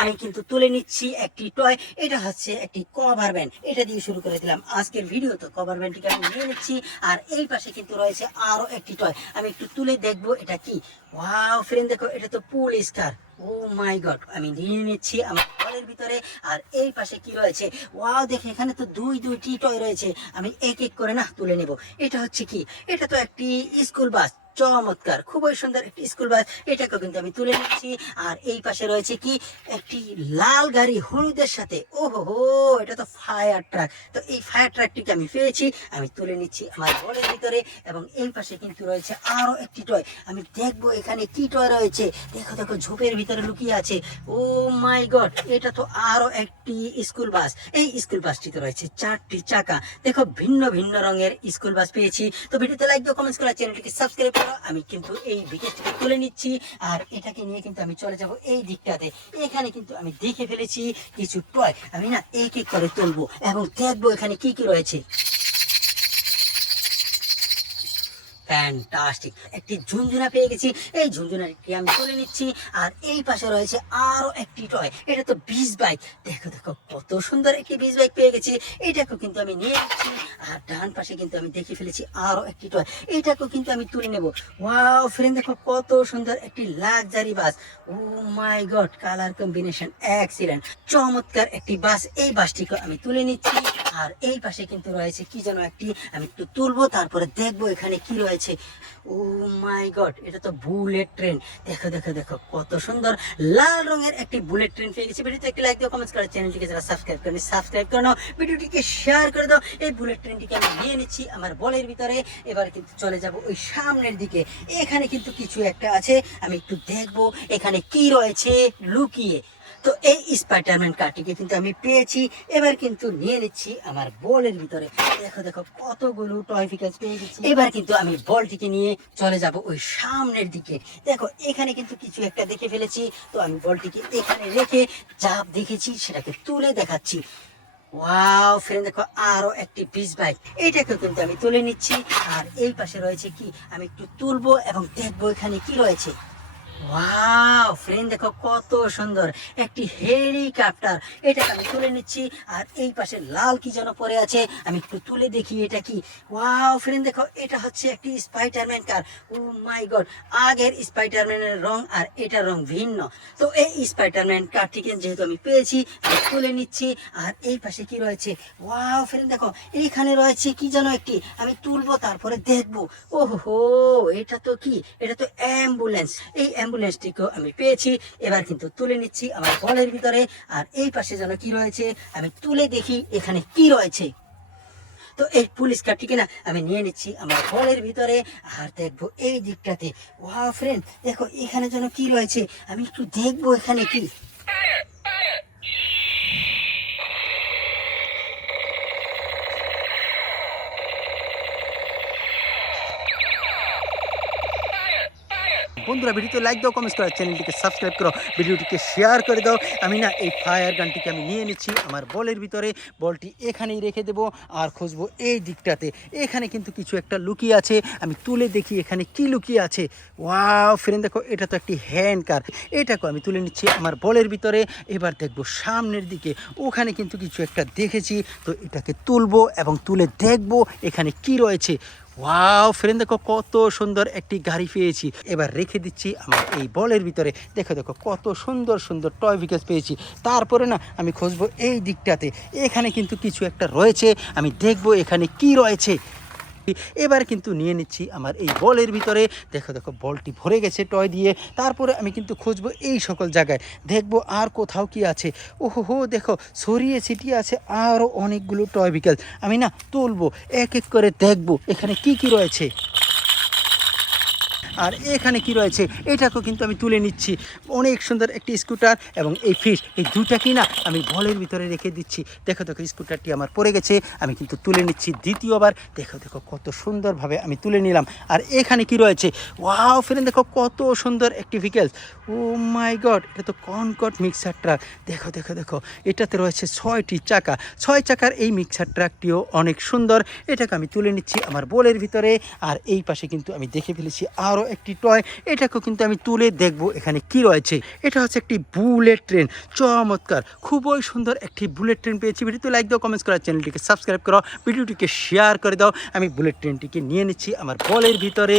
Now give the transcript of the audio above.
আমি কিন্তু তুলে নিচ্ছি একটি টয়। এটা হচ্ছে একটি কভার ব্যান্ড। এটা দিয়ে শুরু করে দিলাম আজকের ভিডিও। তো কভার ব্যান্ডটিকে আমি নিয়ে নিচ্ছি। আর এই পাশে কিন্তু রয়েছে আরো একটি টয়। আমি একটু তুলে দেখবো এটা কি। ওয়াও ফ্রেন্ড, দেখো এটা তো পুলিশ কার। ও মাই গড, আমি নিয়ে নিচ্ছি আমার ঘরের ভিতরে। আর এই পাশে কি রয়েছে, ওয়াও দেখে এখানে তো দুইটি টয় রয়েছে। আমি এক এক করে না তুলে নেব। এটা হচ্ছে কি, এটা তো একটি স্কুল বাস। চমৎকার, খুবই সুন্দর একটি স্কুল বাস। এটাকে কিন্তু আমি তুলে নিচ্ছি। আর এই পাশে রয়েছে কি, একটি লাল গাড়ি হলুদের সাথে। ওহো হো, এটা তো ফায়ার ট্রাক। তো এই ফায়ার ট্রাকটিকে আমি পেয়েছি, আমি তুলে নিচ্ছি আমার ঘরের ভিতরে। এবং এই পাশে কিন্তু রয়েছে আরো একটি টয়। আমি দেখবো এখানে কি টয় রয়েছে। দেখো দেখো, ঝোপের ভিতরে লুকিয়ে আছে। ও মাই গড, এটা তো আরো একটি স্কুল বাস। এই স্কুল বাসটিতে রয়েছে 4টি চাকা। দেখো ভিন্ন ভিন্ন রঙের স্কুল বাস পেয়েছি। তো ভিডিওতে লাইক দিও, কমেন্টস করো, চ্যানেলটিকে সাবস্ক্রাইব করো। আমি কিন্তু এই ভিকেটটিকে তুলে নিচ্ছি। আর এটাকে নিয়ে কিন্তু আমি চলে যাব এই দিকটাতে। এখানে কিন্তু আমি দেখে ফেলেছি কিছু টয়। আমি না এক এক করে তুলবো এবং দেখবো এখানে কি কি রয়েছে। ফ্যান্টাস্টিক, একটি ঝুনঝুনা পেয়ে গেছি। এই ঝুনঝুনাটি আমি তুলে নিচ্ছি। আর এই পাশে রয়েছে আরো একটি টয়। এটা তো বিচ বাইক। দেখো দেখো, কত সুন্দর একটি বিচ বাইক পেয়ে গেছি। এটাকেও কিন্তু আমি নিয়ে নিচ্ছি। আর ডান পাশে কিন্তু আমি দেখে ফেলেছি আরো একটি টয়। এটাকেও কিন্তু আমি তুলে নেব। ওয়াও ফ্রেন্ড, দেখো কত সুন্দর একটি লাক্সারি বাস। ও মাই গড, কালার কম্বিনেশন এক্সিলেন্ট। চমৎকার একটি বাস। এই বাসটিকে আমি তুলে নিচ্ছি। আর এই পাশে কিন্তু রয়েছে কি যেন একটি, আমি একটু তুলবো, তারপরে দেখবো এখানে কি রয়েছে। ও মাই গড, এটা তো বুলেট ট্রেন। দেখো দেখো দেখো, কত সুন্দর লাল রঙের একটি বুলেট ট্রেন পেয়ে গেছি। ভিডিওতে একটি লাইক দিও, কমেন্টস করো, চ্যানেলটিকে যারা সাবস্ক্রাইব করেনি সাবস্ক্রাইব করে নাও, ভিডিওটিকে শেয়ার করে দাও। এই বুলেট ট্রেনটিকে আমি নিয়ে নিচ্ছি আমার বলের ভিতরে। এবার কিন্তু চলে যাব ওই সামনের দিকে। এখানে কিন্তু কিছু একটা আছে, আমি একটু দেখবো এখানে কি রয়েছে লুকিয়ে। তো এই স্পাইডারম্যান কারটিকে কিন্তু আমি পেয়েছি। এবার কিন্তু নিয়ে নিচ্ছি আমার বলের ভিতরে। দেখো দেখো, কতগুলো টয় ফিকাস পেয়ে গেছি। এবার কিন্তু আমি বলটিকে নিয়ে চলে যাব ওই সামনের দিকে। দেখো এখানে কিন্তু কিছু একটা দেখে ফেলেছি। তো আমি বলটিকে এখানে রেখে যা দেখেছি সেটাকে তুলে দেখাচ্ছি। ওয়াও ফ্রেন্ড, দেখো আরো একটি বিচ বাইক। এটাকে কিন্তু আমি তুলে নিচ্ছি। আর এই পাশে রয়েছে কি, আমি একটু তুলবো এবং দেখবো এখানে কি রয়েছে। ওয়াও ফ্রেন্ড, দেখো কত সুন্দর একটি হেলিকপ্টার। এটাকে আমি তুলে নিচ্ছি। আর এই পাশে লাল কি যেন পড়ে আছে, আমি একটু তুলে দেখি এটা কি। ওয়াও ফ্রেন্ড, দেখো এটা হচ্ছে একটি স্পাইডারম্যান কার। ও মাই গড, আগের স্পাইডারম্যানের রং আর এটার রং ভিন্ন। তো এই স্পাইডারম্যান কারটিকে যেহেতু আমি পেয়েছি, আমি তুলে নিচ্ছি। আর এই পাশে কি রয়েছে, ওয়াও ফ্রেন্ড দেখো, এইখানে রয়েছে কি যেন একটি, আমি তুলবো তারপরে দেখবো। ওহো, এটা তো কি, এটা তো অ্যাম্বুলেন্স। এই অ্যাম্বুলেন্সটিকেও আমি পেয়েছি। এবার কিন্তু তুলে নিচ্ছি আমার বলের ভিতরে। আর এই পাশে যেন কি রয়েছে, আমি তুলে দেখি এখানে কি রয়েছে। তো এই পুলিশ কারটিকে না আমি নিয়ে নিচ্ছি আমার বলের ভিতরে। আর দেখবো এই দিকটাতে। ওয়াও ফ্রেন্ড, দেখো এখানে যেন কি রয়েছে, আমি একটু দেখবো এখানে কি। বন্ধুরা ভিডিওতে লাইক দাও, কমেন্টস করো, চ্যানেলটিকে সাবস্ক্রাইব করো, ভিডিওটিকে শেয়ার করে দাও। আমি না এই ফায়ার গানটিকে আমি নিয়ে নিচ্ছি আমার বলের ভিতরে। বলটি এখানেই রেখে দেবো আর খুঁজবো এই দিকটাতে। এখানে কিন্তু কিছু একটা লুকিয়ে আছে, আমি তুলে দেখি এখানে কি লুকিয়ে আছে। ওয়াও ফ্রেন্ড, দেখো এটা তো একটি হ্যান্ড কার। এটাকেও আমি তুলে নিচ্ছি আমার বলের ভিতরে। এবার দেখবো সামনের দিকে, ওখানে কিন্তু কিছু একটা দেখেছি। তো এটাকে তুলবো এবং তুলে দেখবো এখানে কি রয়েছে। ওয়াও ফ্রেন্ড, দেখো কত সুন্দর একটি গাড়ি পেয়েছি। এবার রেখে দিচ্ছি আমার এই বলের ভিতরে। দেখো দেখো, কত সুন্দর সুন্দর টয় ভিকেস পেয়েছি। তারপরে না আমি খুঁজবো এই দিকটাতে। এখানে কিন্তু কিছু একটা রয়েছে, আমি দেখবো এখানে কি রয়েছে। এবার কিন্তু নিয়ে নিচ্ছি আমার এই বলের ভিতরে। দেখো দেখো, বলটি ভরে গেছে টয় দিয়ে। তারপরে আমি কিন্তু খুঁজবো এই সকল জায়গায়, দেখবো আর কোথাও কি আছে। ওহো হো, দেখো ছড়িয়ে ছিটিয়ে আছে আরও অনেকগুলো টয় ভিকেল। আমি না তুলবো, এক এক করে দেখবো এখানে কি কি রয়েছে। আর এখানে কি রয়েছে এটাকেও কিন্তু আমি তুলে নিচ্ছি। অনেক সুন্দর একটি স্কুটার এবং এই ফিশ, এই দুটাকেই না আমি বলের ভিতরে রেখে দিচ্ছি। দেখো দেখো, স্কুটারটি আমার পড়ে গেছে, আমি কিন্তু তুলে নিচ্ছি দ্বিতীয়বার। দেখো দেখো, কত সুন্দরভাবে আমি তুলে নিলাম। আর এখানে কি রয়েছে, ওয়াও ফ্রেন্ড, দেখো কত সুন্দর একটি ভেহিকেলস। ও মাই গড, এটা তো কনকট মিক্সার ট্রাক। দেখো দেখো দেখো, এটাতে রয়েছে 6টি চাকা। 6 চাকার এই মিক্সার ট্রাকটিও অনেক সুন্দর। এটাকে আমি তুলে নিচ্ছি আমার বলের ভিতরে। আর এই পাশে কিন্তু আমি দেখে ফেলেছি আরও একটি টয়, এটাকেও কিন্তু আমি তুলে দেখব এখানে কি রয়েছে। এটা হচ্ছে একটি বুলেট ট্রেন, চমৎকার, খুবই সুন্দর একটি বুলেট ট্রেন পেয়েছি। ভিডিওতে লাইক দাও, কমেন্টস করো, চ্যানেলটিকে সাবস্ক্রাইব করো, ভিডিওটিকে শেয়ার করে দাও। আমি বুলেট ট্রেনটিকে নিয়ে নিচ্ছি আমার বলের ভিতরে।